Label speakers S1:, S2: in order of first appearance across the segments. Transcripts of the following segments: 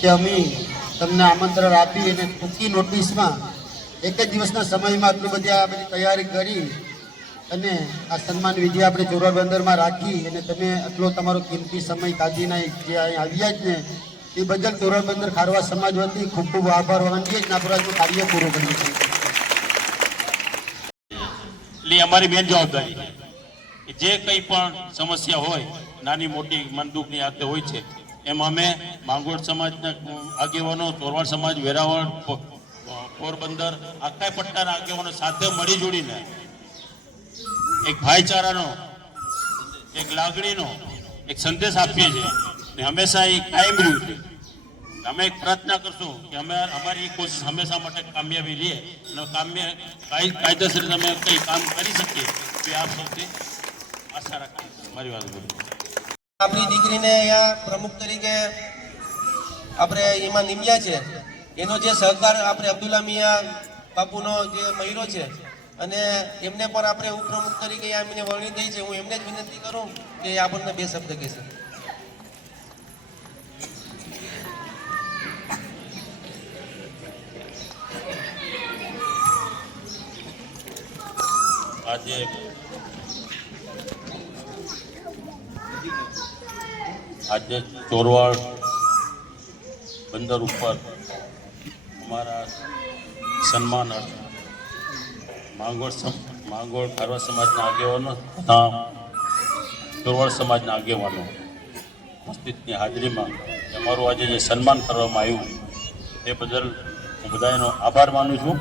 S1: કે અમે તમને આમંત્રણ આપી અને ટૂંકી નોટિસમાં એક જ દિવસના સમયમાં આટલી બધી આ બધી તૈયારી કરી અને આ સન્માન વિધિ આપણે ચોરવાડ બંદરમાં રાખી અને તમે આટલો તમારો કિંમતી સમય કાઢીને જે અહીં આવ્યા જ ને, એ બદલ ચોરવાડ બંદર ખારવા સમાજ વતી ખૂબ ખૂબ આભાર માનીએ જ નાપરાજનું કાર્ય પૂરું કર્યું છે.
S2: એટલે અમારી મેન જવાબદારી જે કંઈ પણ સમસ્યા હોય, નાની મોટી મનદુખની આતે હોય છે એમ અમે માંગોળ સમાજના આગેવાનો, ચોરવાડ સમાજ, વેરાવળ પોરબંદર, આખા પટ્ટાના આગેવાનો સાથે મળી જોડીને એક ભાઈચારાનો, એક લાગણીનો એક સંદેશ આપીએ છીએ ને હંમેશા એ કાયમ રહ્યું છે. અમે એક પ્રાર્થના કરશું કે અમે અમારી કોશિશ હંમેશા માટે કામયાબી લઈએ અને કામ્ય, કાય- કાયદેસર અમે કંઈ કામ કરી શકીએ. એ આપ સૌથી આશા રાખીએ મારી વાત બોલું
S3: આપણી દીકરીને અહીંયા પ્રમુખ તરીકે આપણે એમાં નિમ્યા છે. એનો જે સહકાર આપણે અબ્દુલ્લા મિયા બાપુનો જે મહિરો છે અને એમને પણ આપણે ઉપપ્રમુખ તરીકે એમને વરણી દઈ છે. હું એમને જ વિનંતી કરું કે આપણને બે શબ્દ કહેશે
S2: આજે આજે ચોરવાડ બંદર ઉપર અમારા સન્માન માંગોળ માંગોળ ખારવા સમાજના આગેવાનો તથા ચોરવાડ સમાજના આગેવાનો ઉપસ્થિતની હાજરીમાં અમારું આજે જે સન્માન કરવામાં આવ્યું તે બદલ હું બધાનો આભાર માનું છું.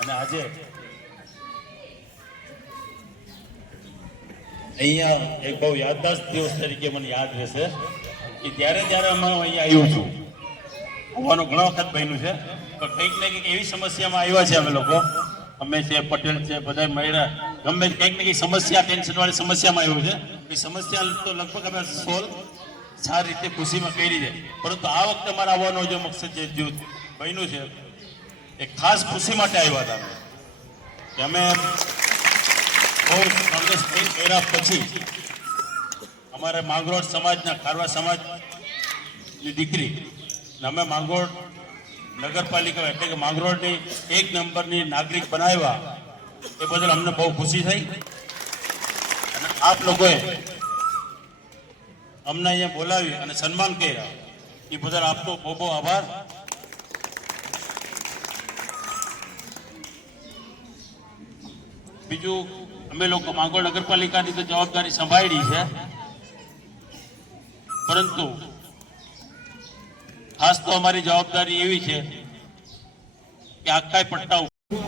S2: અને આજે અહીંયા એક બહુ યાદદાસ્ત દિવસ તરીકે મને યાદ રહેશે કે ત્યારે ત્યારે અમે અહીંયા આવ્યો છું હોવાનું ઘણો વખત બન્યું છે પણ કંઈક ને કંઈક એવી સમસ્યામાં આવ્યા છે અમે લોકો. અમે છે, પટેલ છે બધા મહિલા ગમે તે કંઈક ને કંઈક સમસ્યા ટેન્શનવાળી સમસ્યામાં આવ્યું છે. એ સમસ્યા તો લગભગ અમે સોલ્વ સારી રીતે ખુશીમાં કરી છે. પરંતુ આ વખતે મારા આવવાનો જે મકસદ જે જૂથ બન્યું છે એ ખાસ ખુશી માટે આવ્યા હતા અમે. કે અમે બહુ કોંગ્રેસ કર્યા પછી અમારે માંગરોળ સમાજના ખારવા સમાજની દીકરી અમે માંગરોળ નગરપાલિકા એટલે કે માંગરોળની એક નંબરની નાગરિક બનાવ્યા, એ બદલ અમને બહુ ખુશી થઈ. અને આપ લોકોએ અમને અહીંયા બોલાવી અને સન્માન કર્યા. એ બદલ આપનો બહુ બહુ આભાર. બીજું અમે લોકો માંગોળ નગરપાલિકાની તો જવાબદારી સંભાળી છે. પરંતુ ખાસ તો અમારી જવાબદારી એવી છે કે આખા પટ્ટા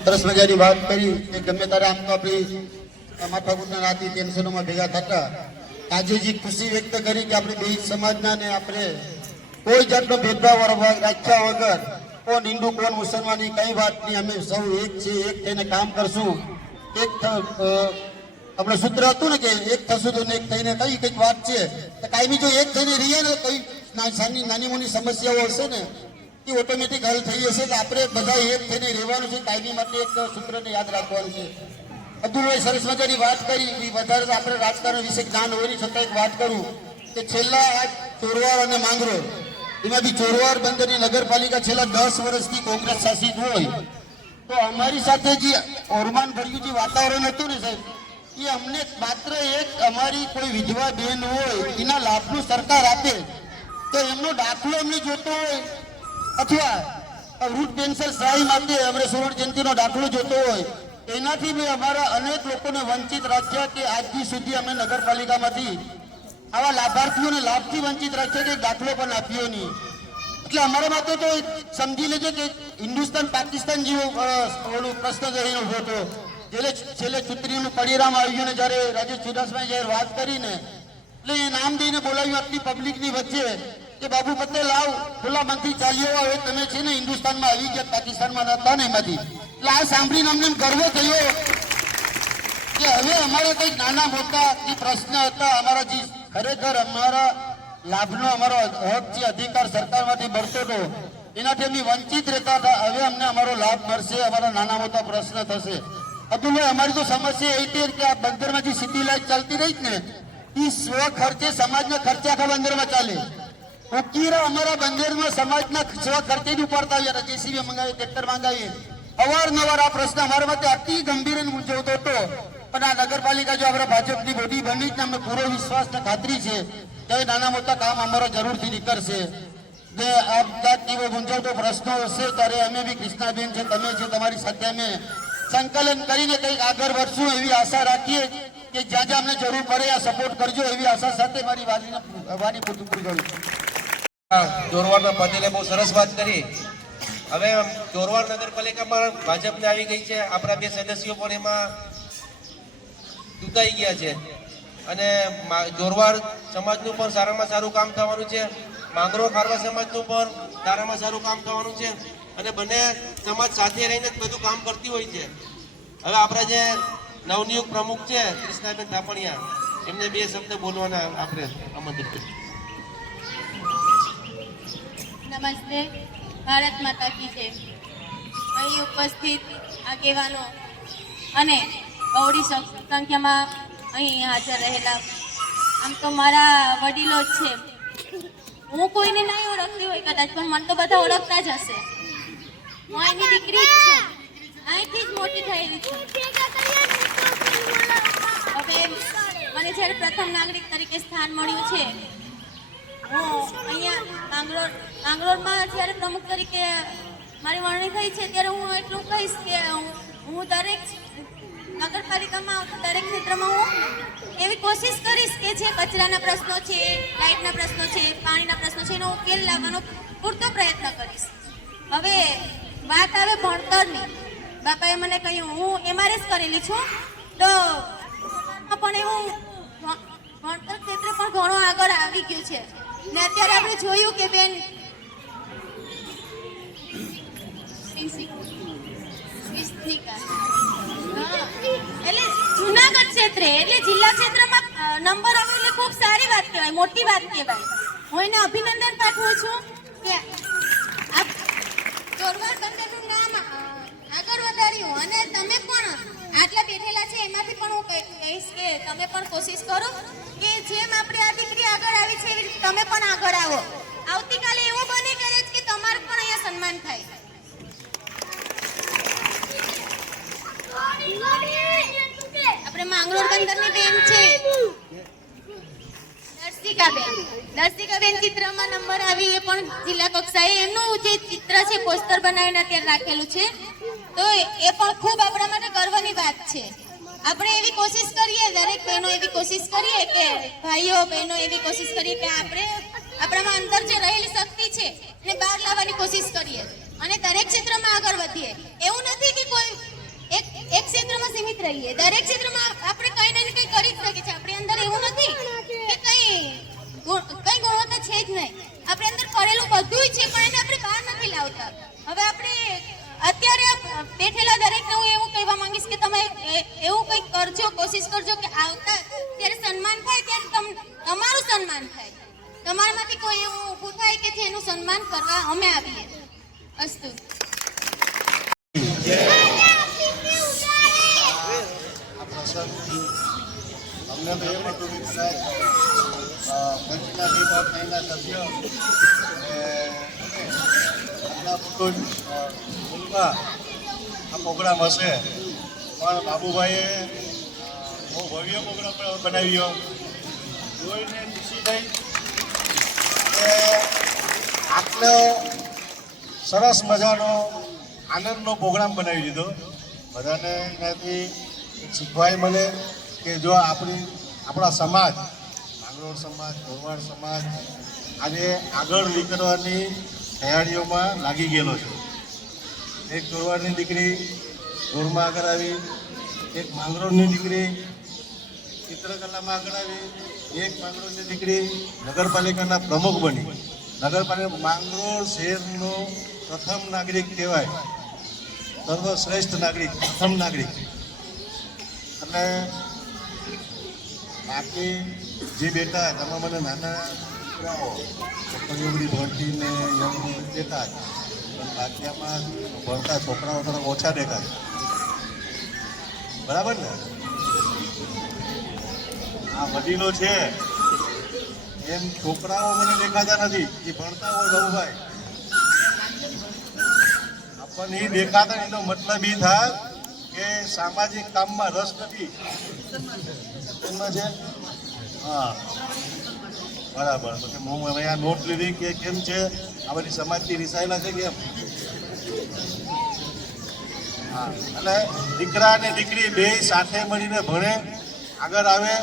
S1: સરસ મજાની વાત કરી કે ગમે ત્યારે આમ તો આપણી માથાકૂટના રાતી ટેન્શનોમાં ભેગા થતા, આજે જે ખુશી વ્યક્ત કરી કે આપણે બે સમાજના ને આપણે કોઈ જાતનો ભેદભાવ રાખ્યા વગર, કોણ હિન્દુ, કોણ મુસલમાની કઈ વાત નહીં અમે સૌ એક છે એક થઈને કામ કરશું. એક આપણે સૂત્ર હતું ને કે એક થશું તો એક થઈને કઈ કંઈક વાત છે, તો કાયમી જો એક થઈને રહીએ ને કઈ નાની નાની મોટી સમસ્યાઓ હશે ને, એ ઓટોમેટિક હલ થઈ જશે કે આપણે બધા એક થઈને રહેવાનું છે કાયમી માટે એક સૂત્રને યાદ રાખવાનું છે. અબ્દુલભાઈ સરસ મજાની વાત કરી એ વધારે આપણે રાજકારણ વિશે જ્ઞાન હોય છતાં એક વાત કરું, કે છેલ્લા આ ચોરવાડ અને માંગરોળ, એમાંથી ચોરવાડ બંદરની નગરપાલિકા છેલ્લા દસ વર્ષથી કોંગ્રેસ શાસિત હોય તો અમારી સાથે જે ઓરમાન ભર્યું જે વાતાવરણ હતું ને સાહેબ, એ અમને માત્ર એક અમારી કોઈ વિધવા બેન હોય, એના લાભનું સરકાર આપે, તો એમનો દાખલો અમને જોતો હોય, અથવા વૃદ્ધ પેન્શન સહાય માટે અમને સુવર્ણ જયંતિનો દાખલો જોતો હોય, એનાથી મેં અમારા અનેક લોકોને વંચિત રાખ્યા કે આજથી સુધી અમે નગરપાલિકામાંથી આવા લાભાર્થીઓને લાભથી વંચિત રાખ્યા કે દાખલો પણ આપ્યો નહીં. એટલે અમારા માટે તો સમજી લેજો કે હિન્દુસ્તાન, પાકિસ્તાન જેવો ઓલું પ્રશ્ન જઈને ઊભો હતો છેલ્લે છેલ્લે ચૂંટણીનું પરિણામ આવ્યું ને જ્યારે રાજેશ ચુડાસમાએ જ્યારે વાત કરીને, એટલે એ નામ દઈને બોલાવ્યું આટલી પબ્લિકની વચ્ચે કે, બાબુ, પટેલ, આવ, ખુલ્લા મંત્રી ચાલ્યો હવે તમે છે ને હિન્દુસ્તાનમાં આવી ગયા, પાકિસ્તાનમાં નતા ને એમાંથી. એટલે આ સાંભળીને અમને ગર્વ થયો કે હવે અમારા કંઈક નાના મોટા જે પ્રશ્ન હતા, અમારા જે ખરેખર અમારા લાભનો અમારો હક જે અધિકાર સરકારમાંથી મળતો હતો. એનાથી અમે વંચિત રહેતા હતા. હવે અમને અમારો લાભ મળશે. અમારા નાના મોટા પ્રશ્ન થશે. અતુલભાઈ અમારી તો સમસ્યા એ તે કે આ બંદરમાં જે સિટી લાઈટ ચાલતી રહી જ ને. એ સ્વ ખર્ચે સમાજના ખર્ચે આખા બંદરમાં ચાલે. ઉકીરા અમારા બંદરમાં સમાજના સ્વ ખર્ચે જ ઉપાડતા આવ્યા જેસીબી મંગાવી ટ્રેક્ટર મંગાવીએ. અવારનવાર આ પ્રશ્ન અમારા માટે અતિ ગંભીર મૂંઝવતો હતો. પણ આ નગરપાલિકા જો આપણા ભાજપની મોટી બની જ અમને પૂરો વિશ્વાસ ને ખાતરી છે. કે નાના મોટા કામ અમારો જરૂરથી નીકળશે. ને આ જાતની ગુંજવતો પ્રશ્નો હશે, ત્યારે અમે બી કૃષ્ણાબેન છે, તમે છે, તમારી સાથે અમે સંકલન કરીને કંઈક આગળ વધશું એવી આશા રાખીએ કે જ્યાં જ્યાં અમને જરૂર પડે, આ સપોર્ટ કરજો એવી આશા સાથે મારી વાલીને વાની પૂરી કરું
S3: જોરવાડના પટેલે બહુ સરસ વાત કરી. હવે જોરવાડ નગરપાલિકામાં ભાજપને આવી ગઈ છે. આપણા બે સદસ્યો પણ એમાં ચૂંટાઈ ગયા છે. અને જોરવાડ સમાજનું પણ સારામાં સારું કામ થવાનું છે. માંગરો ખારવા સમાજનું પણ સારામાં સારું કામ થવાનું છે. અને બંને સમાજ સાથે રહીને જ બધું કામ કરતી હોય છે. હવે આપણા જે નવનિયુક્ત પ્રમુખ છે, કૃષ્ણાબેન થાપણિયા, એમને બે શબ્દ બોલવાના આપણે આમંત્રિત
S4: નમસ્તે, ભારત માતા કી છે અહીં ઉપસ્થિત આગેવાનો અને બહોળી સંખ્યામાં અહીં હાજર રહેલા. આમ તો મારા વડીલો જ છે. હું કોઈને નહીં ઓળખતી હોય કદાચ, પણ મને તો બધા ઓળખતા જ હશે. હું એની દીકરી જ છું. અહીંથી જ મોટી થયેલી છું. હવે મને જ્યારે પ્રથમ નાગરિક તરીકે સ્થાન મળ્યું છે, હું અહીંયા માંગરોળ માંગરોળમાં જ્યારે પ્રમુખ તરીકે મારી વરણી થઈ છે, ત્યારે હું એટલું કહીશ કે હું- હું દરેક નગરપાલિકામાં દરેક ક્ષેત્રમાં હું એવી કોશિશ કરીશ કે જે કચરાના પ્રશ્નો છે, લાઇટના પ્રશ્નો છે, પાણીના પ્રશ્નો છે, એનો ઉકેલ લાવવાનો પૂરતો પ્રયત્ન કરીશ. હવે વાત આવે ભણતરની. બાપાએ મને કહ્યું, હું એમઆરએસ કરેલી છું, તો પણ એવું ભણતર ક્ષેત્રે પણ ઘણું આગળ આવી ગયું છે. ને અત્યારે આપણે જોયું કે બેન વિસ્તિકા. એટલે જુનાગઢ ક્ષેત્રે, એટલે જિલ્લા ક્ષેત્રમાં નંબર આવે એટલે ખૂબ સારી વાત કહેવાય, મોટી વાત કહેવાય. હું એને અભિનંદન પાઠવું છું કે આપ ચોરવા બંદરનું નામ આગળ વધાર્યું અને તમે પણ આટલા બેઠેલા છે, એમાંથી પણ હું કહી- કહીશ કે તમે પણ કોશિશ કરો કે જેમ આપણી આ દીકરી આગળ આવી છે, એવી રીતે તમે પણ આગળ આવો. આવતીકાલે એવું બની કરે કે તમારું પણ અહીંયા સન્માન થાય. આપણે માંગરોળ બંદરની બેન છે. દર્શિકાબેન દર્શિકાબેન ચિત્રમાં નંબર આવી પણ જિલ્લા કક્ષાએ એમનું જે ચિત્ર પોસ્ટર બનાવીને અત્યારે રાખેલું છે. તો એ પણ ખૂબ આપણા માટે ગર્વની વાત છે. આપણે એવી કોશિશ કરીએ, દરેક બહેનો એવી કોશિશ કરીએ કે ભાઈઓ, બહેનો એવી કોશિશ કરીએ કે આપણે આપણામાં અંદર જે રહેલી શક્તિ છે, એને બહાર લાવવાની કોશિશ કરીએ અને દરેક ક્ષેત્રમાં આગળ વધીએ. એવું નથી કે કોઈ રહીએ. દરેક ક્ષેત્રમાં આપણે કંઈ ને કંઈ કરી જ શકીએ છીએ. આપણી અંદર એવું નથી કે કંઈ કંઈ ગુણવત્તા છે જ નહીં. આપણે અંદર કરેલું બધું છે, પણ એને આપણે બહાર નથી લાવતા. હવે આપણે અત્યારે બેઠેલા દરેકને હું એવું કહેવા માંગીશ કે તમે એવું કંઈક કરજો, કોશિશ કરજો કે આવતા ત્યારે સન્માન થાય ત્યારે તમ, તમારું સન્માન થાય. તમારામાંથી કોઈ એવું ઊભું થાય કે જેનું સન્માન કરવા અમે આવીએ. અસ્તુ
S1: આ પ્રસંગ અમને તો એમ હતું કે સાહેબ અ, પંચના ડિપાર્ટમેન્ટના સભ્યો અને કુટુંબ આ પ્રોગ્રામ હશે. પણ બાબુભાઈએ બહુ ભવ્ય પ્રોગ્રામ પણ બનાવ્યો જોઈને ખુશી થઈ. આટલો સરસ મજાનો આનંદનો પ્રોગ્રામ બનાવી દીધો. બધાને એનાથી શીખવાય મળે કે જો આપણી, આપણા સમાજ, માંગરોળ સમાજ ગોરવાડ સમાજ આજે આગળ નીકળવાની તૈયારીઓમાં લાગી ગયેલો છું. એક ચોરવાડની દીકરી ઢોરમાં આગળ આવી, એક માંગરોળની દીકરી ચિત્રકલામાં આગળ આવી, એક માંગરોળની દીકરી નગરપાલિકાના પ્રમુખ બની. નગરપાલિકા માંગરોળ શહેરનો પ્રથમ નાગરિક કહેવાય. સર્વશ્રેષ્ઠ નાગરિક, પ્રથમ નાગરિક. અને બાકી જે બેટા તમે મને નાના છોકરાઓ ભરતીને યંગ દેતા. પણ બાકી ભણતા છોકરાઓ તરફ ઓછા દેખાય. બરાબર ને?
S5: આ વડીલો છે, એમ છોકરાઓ મને દેખાતા નથી. એ ભણતા હોય ભાઈ આપણને એ દેખાતા એનો મતલબ એ થાય કે સામાજિક કામમાં રસ નથી. એમાં છે હા. બરાબર. પછી હું આ નોટ લીધી કે કેમ છે? આ બધી સમાજથી રિસાયેલા છે કેમ હા, એટલે દીકરા અને દીકરી બે સાથે મળીને ભણે, આગળ આવે.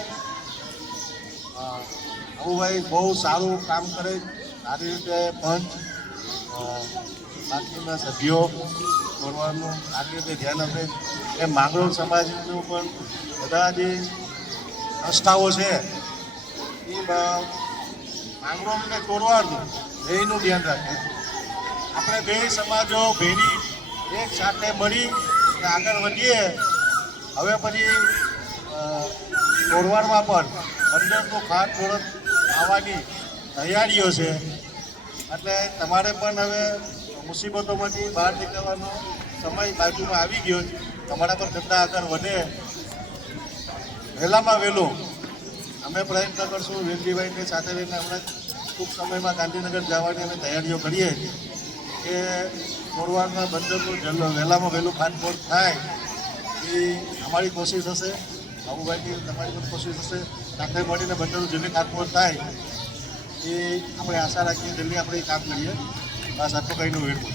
S5: અબુભાઈ બહુ સારું કામ કરે, સારી રીતે પંચ બાકીના સભ્યો કરવાનું સારી રીતે ધ્યાન આપે. એ માંગરોળ સમાજનું પણ બધા જે સંસ્થાઓ છે, એ બ- માંગરોળ અને ચોરવાડનું બેયનું ધ્યાન રાખે આપણે બે સમાજો ભેરી એક સાથે મળી આગળ વધીએ. હવે પછી અ, ચોરવાડમાં પણ મંડળનું ખાત મુહૂર્ત આવવાની તૈયારીઓ છે. એટલે તમારે પણ હવે મુસીબતોમાંથી બહાર નીકળવાનો સમય બાજુમાં આવી ગયો છે. તમારા પણ ધંધા આગળ વધે. વહેલામાં વહેલું અમે પ્રયત્ન કરશું, વેલજીભાઈને સાથે રહીને હમણાં ટૂંક સમયમાં ગાંધીનગર જવાની અમે તૈયારીઓ કરીએ કે મોરવાડના બંદરનું જલ, વહેલામાં વહેલું ખાતમુહૂર્ત થાય, એ અમારી કોશિશ હશે. બાબુભાઈની તમારી પણ કોશિશ હશે. સાથે મળીને બંદરનું જલ્દી ખાતમુહૂર્ત થાય, એ આપણે આશા રાખીએ, જલ્દી આપણે કામ કરીએ. બસ આટલું કંઈનું વેડવું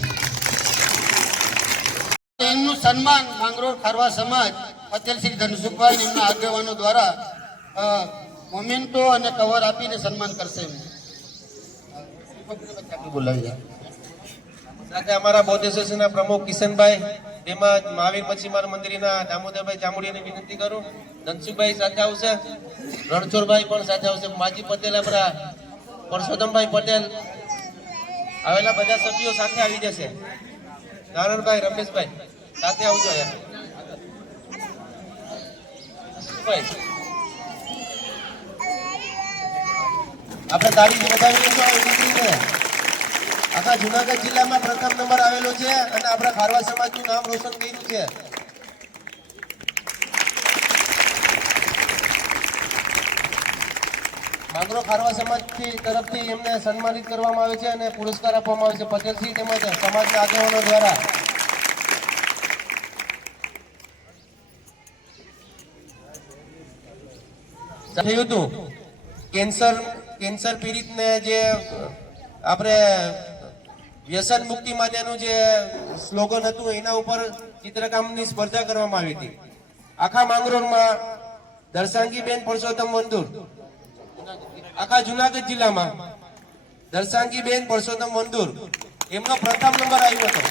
S1: એમનું સન્માન માંગરોળ ખારવા સમાજ પટેલ શ્રી ધનસુખભાઈ એમના આગેવાનો દ્વારા મોમેન્ટો અને કવર આપીને સન્માન કરશે બોલાવી
S3: સાથે અમારા બૌદ્ધ એસોસિએશનના પ્રમુખ કિશનભાઈ, તેમજ મહાવીર મચ્છીમાર મંદિરના દામોદરભાઈ જામુડીયાને વિનંતી કરું. ધનસુખભાઈ સાથે આવશે. રણછોડભાઈ પણ સાથે આવશે. માજી પટેલ આપણા પરસોત્તમભાઈ પટેલ. આવેલા બધા સભ્યો સાથે આવી જશે. નારણભાઈ, રમેશભાઈ, સાથે આવજો યાર ભાઈ આપણે તારીખ બતાવીએ તો આ આખા જુનાગઢ જિલ્લામાં પ્રથમ નંબર આવેલો છે અને આપણા ખારવા સમાજનું નામ રોશન કર્યું છે. માંગરો ખારવા સમાજ તરફથી એમને સન્માનિત કરવામાં આવે છે અને પુરસ્કાર આપવામાં આવે છે. પટેલસિંહ તેમજ સમાજના આગેવાનો દ્વારા. થયું હતું. કેન્સર કેન્સર પીડિતને જે આપણે વ્યસન મુક્તિ માટેનું જે સ્લોગન હતું, એના ઉપર ચિત્રકામની સ્પર્ધા કરવામાં આવી હતી. આખા માંગરોળમાં દર્શાંગીબેન પરસોત્તમ વંદુર. આખા જુનાગઢ જિલ્લામાં દર્શાંગીબેન પરસોત્તમ વંદુર. એમનો પ્રથમ નંબર આવ્યો હતો.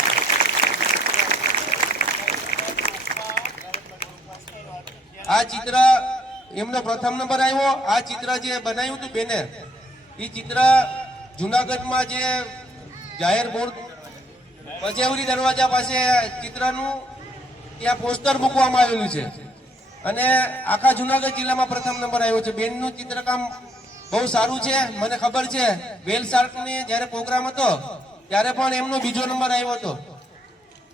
S3: આ ચિત્ર એમનો પ્રથમ નંબર આવ્યો. આ ચિત્ર જે બનાવ્યું હતું બેને એ ચિત્ર જુનાગઢમાં જે જાહેર બોર્ડ કચેવરી દરવાજા પાસે ચિત્રનું ત્યાં પોસ્ટર મૂકવામાં આવેલું છે. અને આખા જુનાગઢ જિલ્લામાં પ્રથમ નંબર આવ્યો છે. બેનનું ચિત્રકામ બહુ સારું છે. મને ખબર છે, વેલ શાર્કની જ્યારે પ્રોગ્રામ હતો, ત્યારે પણ એમનો બીજો નંબર આવ્યો હતો.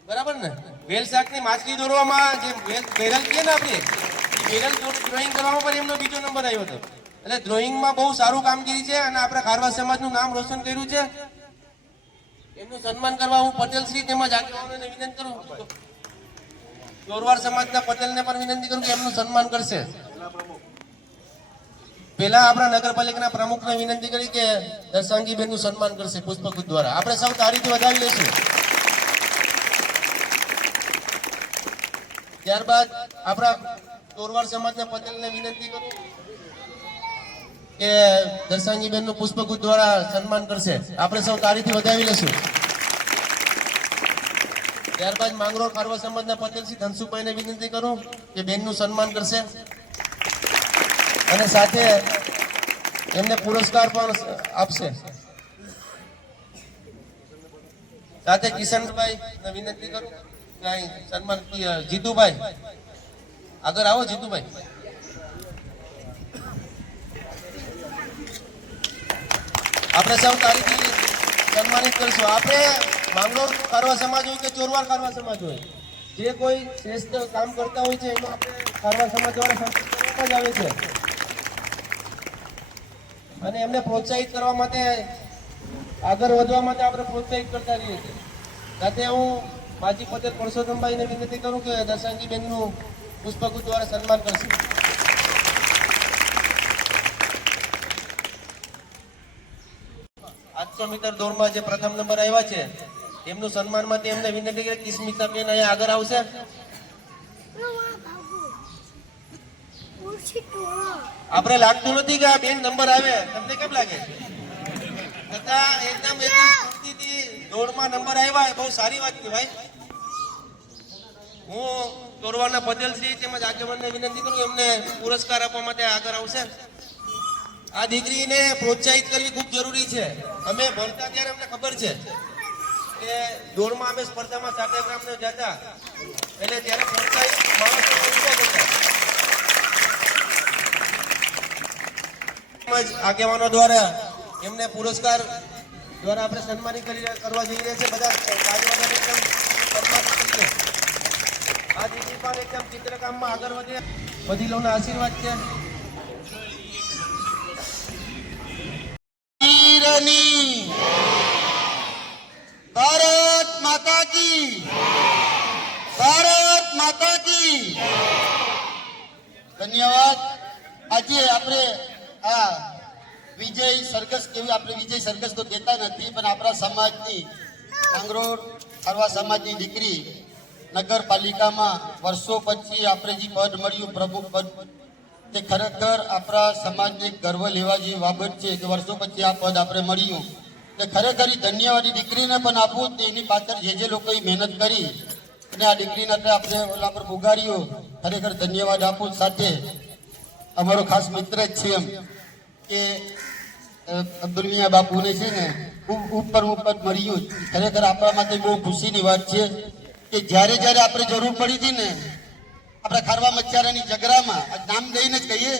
S3: બરાબર ને? વેલ શાર્કની માછલી દોરવામાં જે વેલ બેરલ કહે ને આપણે? બેરલ ડ્રોઈંગ કરવામાં પણ એમનો બીજો નંબર આવ્યો હતો. એટલે ડ્રોઈંગમાં બહુ સારું કામગીરી છે અને આપણે ખારવા સમાજનું નામ રોશન કર્યું છે. એમનું સન્માન કરવા હું પટેલ શ્રી તેમજ આગેવાનોને વિનંતી કરું ચોરવાડ સમાજના પટેલને પણ વિનંતી કરું કે એમનું સન્માન કરશે. પેલા આપણા નગરપાલિકાના પ્રમુખને વિનંતી કરી કે દર્શાંગીબેનનું સન્માન કરશે પુષ્પગુચ્છ દ્વારા. આપણે સૌ તારીથી વધાવી લઈશું. ત્યારબાદ આપણા ચોરવાડ સમાજના પટેલને વિનંતી કરું કે દર્શાંગીબેનનું પુષ્પગુચ્છ દ્વારા સન્માન કરશે. આપણે સૌ તારીથી વધાવી લઈશું. ત્યારબાદ માંગરોળ ખારવા સમાજના પટેલ શ્રી ધનસુભાઈને વિનંતી કરું કે બેનનું સન્માન કરશે. અને સાથે એમને પુરસ્કાર પણ આપશે. સાથે કિશનભાઈ વિનંતી કરું સન્માન જીતુભાઈ આગળ આવો જીતુભાઈ. આપણે સૌ તારીખથી સન્માનિત કરીશું. આપણે માંગરોળ કારવા સમાજ હોય કે ચોરવાડ કારવા સમાજ હોય, જે કોઈ શ્રેષ્ઠ કામ કરતા હોય છે આપણે ખારવા સમાજ દ્વારા જ આવે છે. અને એમને પ્રોત્સાહિત કરવા માટે, આગળ વધવા માટે આપણે પ્રોત્સાહિત કરતા રહીએ છીએ. સાથે હું માજી પટેલ પરસોત્તમભાઈને વિનંતી કરું કે દર્શાંગીબેનનું પુષ્પગુચ્છ દ્વારા સન્માન કરશે. આઠસો મીટર દોડમાં જે પ્રથમ નંબર આવ્યા છે એમનું સન્માન માટે એમને વિનંતી કરી કે સ્મિતાબેન અહીંયા આગળ આવશે. આપણે લાગતું નથી કે આ બેન નંબર આવે. તમને કેમ લાગે? એકદમ એકદમ દોડમાં નંબર આવ્યા, એ બહુ સારી વાત કહેવાય. હું તોરવાના પટેલશ્રી તેમજ આગેવાનને વિનંતી કરું એમને પુરસ્કાર આપવા માટે આગળ આવશે. આ દીકરીને પ્રોત્સાહિત કરવી ખૂબ જરૂરી છે. અમે ભણતા ત્યારે અમને ખબર છે કે દોડમાં અમે સ્પર્ધામાં સાઠ ગ્રામને જતા. એટલે ત્યારે પ્રોત્સાહિત માણસો આગેવાનો દ્વારા એમને પુરસ્કાર દ્વારા આપણે સન્માનિત કરી કરવા જઈ રહ્યા છે. બધા સન્માનિત કરીએ આ એકદમ ચિત્રકામમાં આગળ વધે વડીલોના આશીર્વાદ છે.
S1: ભારત માતા કી ભારત માતા ધન્યવાદ. આજે આપણે આ વિજય સરઘસ કેવી આપણે વિજય સરઘસ તો કહેતા નથી, પણ આપણા સમાજની માંગરોળ ખારવા સમાજની દીકરી નગરપાલિકામાં વર્ષો પછી આપણે જે પદ મળ્યું, પ્રમુખ પદ, તે ખરેખર આપણા સમાજને ગર્વ લેવા જેવી બાબત છે કે વર્ષો પછી આ પદ આપણે મળ્યું. તે ખરેખર ધન્યવાદી દીકરીને પણ આપવું જ એની પાછળ જે જે લોકોએ મહેનત કરી અને આ દીકરીને આપણે આપણે ઓલા પર પુગાર્યો, ખરેખર ધન્યવાદ આપું સાથે. અમારો ખાસ મિત્ર જ છે એમ કે અબ્દુલ મિયા બાપુને છે ને ઉપર ઉપર મળ્યું. ખરેખર આપણા માટે બહુ ખુશીની વાત છે. કે જ્યારે જ્યારે આપણે જરૂર પડી હતી ને, આપણા ખારવા મચ્છારાની જગરામાં નામ દઈને જ કહીએ,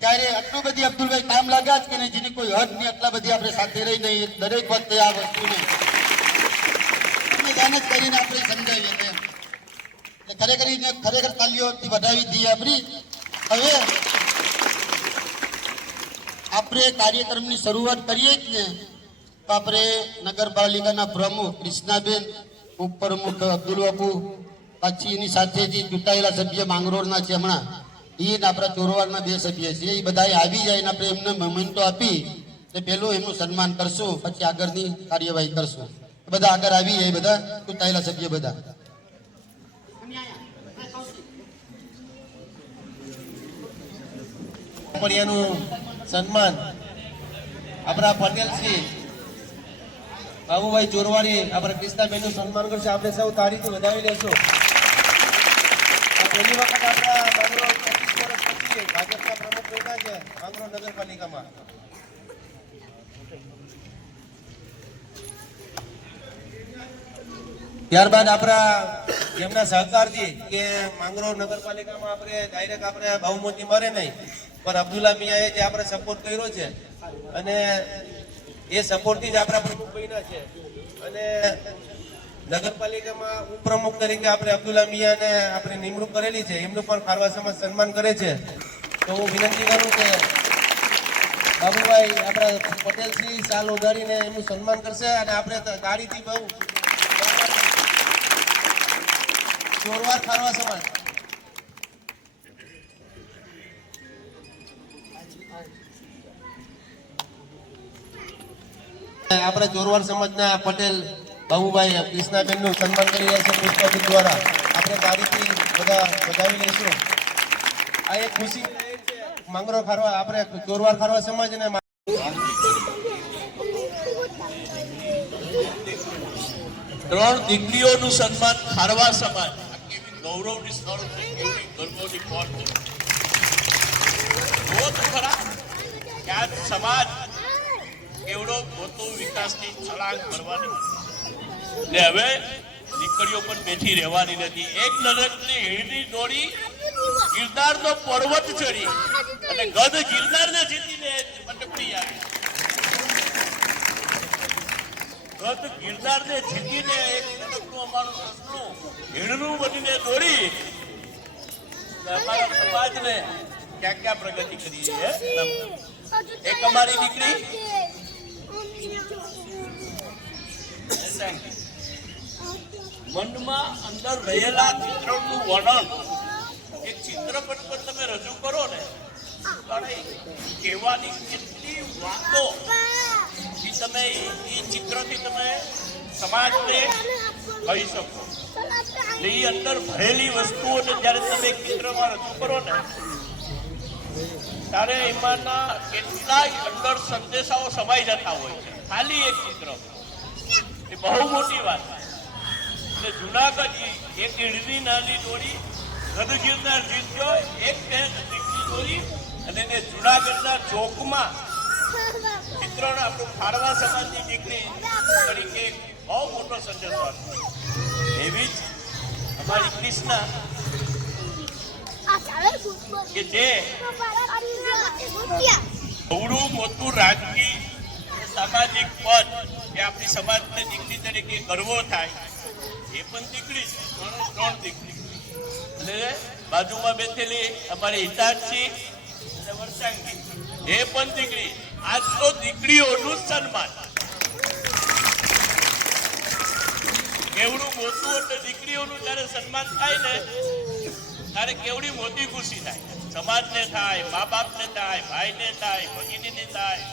S1: ત્યારે આટલું બધી અબ્દુલભાઈ કામ લાગ્યા જ કે નહીં, જેની કોઈ હદ નહીં, આટલા બધી આપણે સાથે રહી નહીં દરેક વખતે આ વસ્તુને જ કરીને આપણે સમજાવીએ તેમ ખરેખર ખરેખર તાલીઓથી વધાવી દઈએ આપણી. હવે આપણે કાર્યક્રમની શરૂઆત કરીએ જ ને, તો આપણે નગરપાલિકાના પ્રમુખ કૃષ્ણાબેન ઉપપ્રમુખ અબ્દુલ બાપુ પછી એની સાથે જે ચૂંટાયેલા સભ્ય માંગરોળના છે હમણાં, એ આપણા ચોરવાડના બે સભ્ય છે. એ બધા આવી જાય આપણે એમને મોમેન્ટો આપી, તો પેલું એમનું સન્માન કરશું, પછી આગળની કાર્યવાહી કરશું. બધા આગળ આવી જાય બધા, ચૂંટાયેલા સભ્ય બધા.
S3: સન્માન આપણા પટેલ શ્રી બાબુભાઈ ચોરવાડી આપણા કૃષ્ણાબેનનું સન્માન કરશે. આપણે સૌ તારીખ વધાવી લેશું. પહેલી વખત ભાજપના પ્રમુખ બેઠા છે માંગરો નગરપાલિકામાં. ત્યારબાદ આપણા જેમના સહકારથી કે માંગરોળ નગરપાલિકામાં આપણે ડાયરેક્ટ આપણે બહુમતી મરે નહીં. પણ અબ્દુલ્લા મિયાએ જે આપણે સપોર્ટ કર્યો છે અને એ સપોર્ટથી જ આપણા પ્રમુખ બન્યા છે. અને નગરપાલિકામાં ઉપપ્રમુખ તરીકે આપણે અબ્દુલ્લા મિયાને આપણે નિમણૂક કરેલી છે. એમનું પણ ખારવા સમાજ સન્માન કરે છે. તો હું વિનંતી કરું કે બાબુભાઈ આપણા પટેલશ્રી સાલ ઉધારીને એમનું સન્માન કરશે અને આપણે ગાડીથી બહુ. ચોરવાર ખારવા સમાજ. આપણે ચોરવાડ સમાજના પટેલ બાબુભાઈ કૃષ્ણાબેનનું સન્માન કરી રહ્યા છે પુષ્પાબેન દ્વારા. આપણે તારીખથી બધા વધાવી લઈશું. આ એક ખુશી માંગરો ખારવા આપણે ચોરવાડ ખારવા સમાજ અને
S6: ત્રણ દીકરીઓનું સન્માન ખારવા સમાજ. ગૌરવની સ્થળ કેવી ગર્વની છે. ખરા સમાજ કેવડો મોટો વિકાસની છલાંગ ભરવાની ને હવે દીકરીઓ પણ બેઠી રહેવાની નથી. એક નરકની હીરની દોડી ગિરનારનો પર્વત ચડી. અને ગદ ગિરનારને જીતીને પટકડી આવી. ગત ગિરનારને જીતીને એક નરકનું અમારું સસલું હીણનું બનીને દોડી અમારા સમાજને ક્યાં ક્યાં પ્રગતિ કરી છે? એક અમારી દીકરી મનમાં અંદર રહેલા ચિત્રનું વર્ણન. એક ચિત્રપટ પર તમે રજૂ કરો ને કહેવાની કેટલી વાતો એ તમે એ ચિત્રથી તમે સમાજને કહી શકો. એ અંદર ભરેલી વસ્તુઓને જ્યારે તમે ચિત્રમાં રજૂ કરો ને, ત્યારે એમાંના કેટલાય અંદર સંદેશાઓ સમાઈ જતા હોય છે. ખાલી એક ચિત્ર. એ બહુ મોટી વાત. છે એટલે જુનાગઢ એક ઈડની નાની દોરી ગદગીરનાર જીત્યો એક બે દીકરી દોરી અને એને જુનાગઢના ચોકમાં ચિત્રણ આપણું ફાળવા સમાજની દીકરી તરીકે બહુ મોટો સંદેશો આપ્યો એવી જ અમારી કૃષ્ણા કે જે અવડું મોટું રાજકીય સામાજિક પદ એ આપણી સમાજને દીકરી તરીકે ગર્વો થાય, એ પણ દીકરી છે ત્રણ ત્રણ દીકરી. અને બાજુમાં બેઠેલી અમારી હિતાક્ષી અને વર્ષાંગી એ પણ દીકરી. આજ તો દીકરીઓનું સન્માન. કેવડું મોટું એટલે દીકરીઓનું જ્યારે સન્માન થાય ને, ત્યારે કેવડી મોટી ખુશી થાય. સમાજને થાય, મા બાપને થાય, ભાઈને થાય, ભગીનીને થાય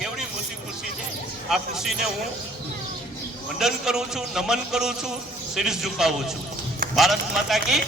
S6: કેવડી મોટી ખુશી છે? આ ખુશીને હું વંદન કરું છું, નમન કરું છું, શિરીષ ઝુકાવું છું. ભારત માતા કી